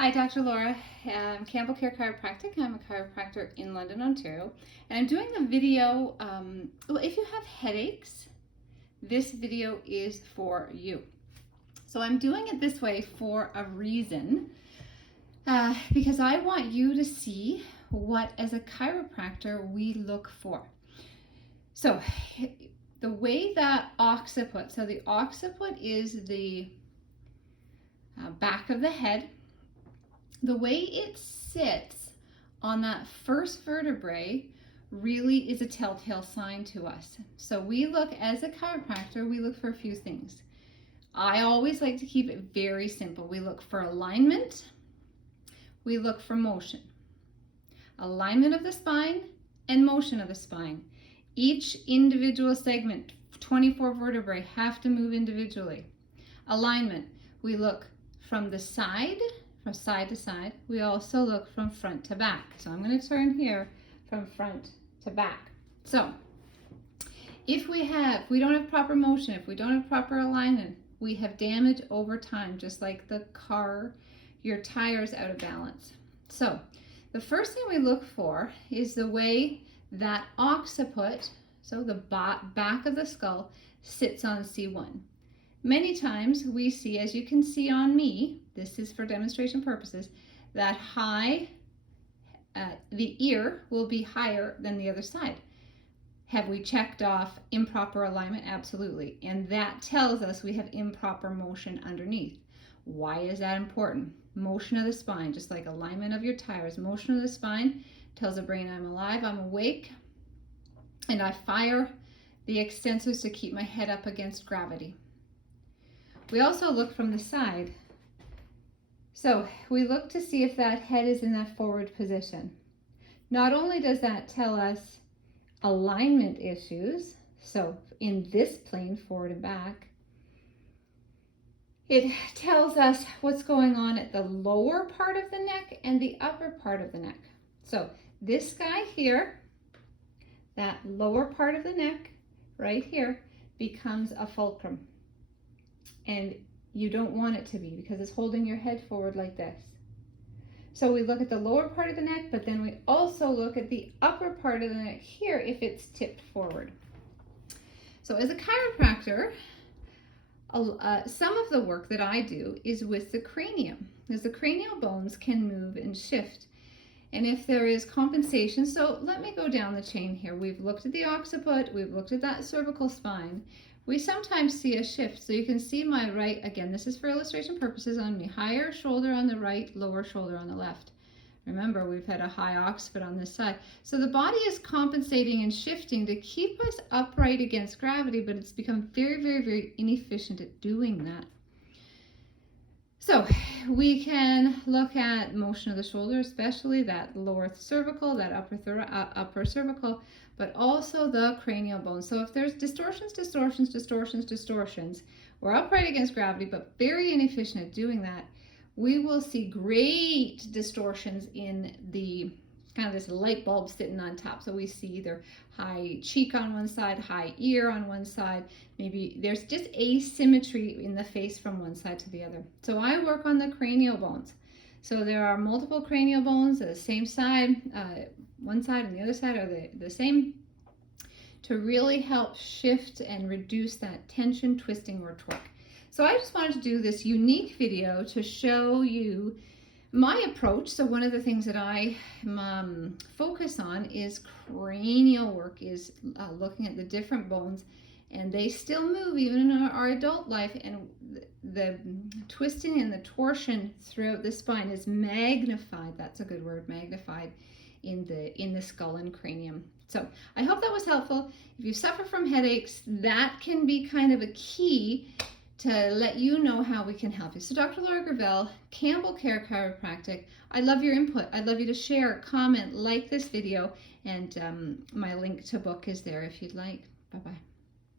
Hi, Dr. Laura, Campbell Care Chiropractic. I'm a chiropractor in London, Ontario, and I'm doing a video. Well, if you have headaches, this video is for you. So I'm doing it this way for a reason, because I want you to see what, as a chiropractor, we look for. So the way that occiput, so the occiput is the back of the head. The way it sits on that first vertebrae really is a telltale sign to us. So we look, as a chiropractor, we look for a few things. I always like to keep it very simple. We look for alignment, we look for motion. Alignment of the spine and motion of the spine. Each individual segment, 24 vertebrae, have to move individually. Alignment, we look from the side, from side to side. We also look from front to back. So I'm going to turn here from front to back. So if we don't have proper motion, if we don't have proper alignment, we have damage over time, just like the car, your tire's out of balance. So the first thing we look for is the way that occiput, so the back of the skull, sits on C1. Many times we see, as you can see on me, this is for demonstration purposes, that the ear will be higher than the other side. Have we checked off improper alignment? Absolutely. And that tells us we have improper motion underneath. Why is that important? Motion of the spine, just like alignment of your tires. Motion of the spine tells the brain I'm alive, I'm awake, and I fire the extensors to keep my head up against gravity. We also look from the side. So we look to see if that head is in that forward position. Not only does that tell us alignment issues, so in this plane, forward and back, it tells us what's going on at the lower part of the neck and the upper part of the neck. So this guy here, that lower part of the neck right here, becomes a fulcrum. And you don't want it to be, because it's holding your head forward like this. So we look at the lower part of the neck, but then we also look at the upper part of the neck here if it's tipped forward. So as a chiropractor, some of the work that I do is with the cranium, because the cranial bones can move and shift. And if there is compensation, so let me go down the chain here. We've looked at the occiput, we've looked at that cervical spine. We sometimes see a shift. So you can see my right, again, this is for illustration purposes on me, higher shoulder on the right, lower shoulder on the left. Remember, we've had a high occiput on this side. So the body is compensating and shifting to keep us upright against gravity, but it's become very, very, very inefficient at doing that. So we can look at motion of the shoulder, especially that lower cervical, that upper cervical, but also the cranial bone. So if there's distortions, we're upright against gravity, but very inefficient at doing that, we will see great distortions in the kind of this light bulb sitting on top. So we see either high cheek on one side, high ear on one side. Maybe there's just asymmetry in the face from one side to the other. So I work on the cranial bones. So there are multiple cranial bones, the same side, one side and the other side are the same, to really help shift and reduce that tension, twisting, or torque. So I just wanted to do this unique video to show you my approach. So one of the things that I focus on is cranial work, is looking at the different bones, and they still move even in our adult life, and the twisting and the torsion throughout the spine is magnified. That's a good word, magnified in the skull and cranium. So I hope that was helpful. If you suffer from headaches, that can be kind of a key to let you know how we can help you. So Dr. Laura Gravel, Campbell Care Chiropractic, I'd love your input. I'd love you to share, comment, like this video, and my link to book is there if you'd like. Bye-bye.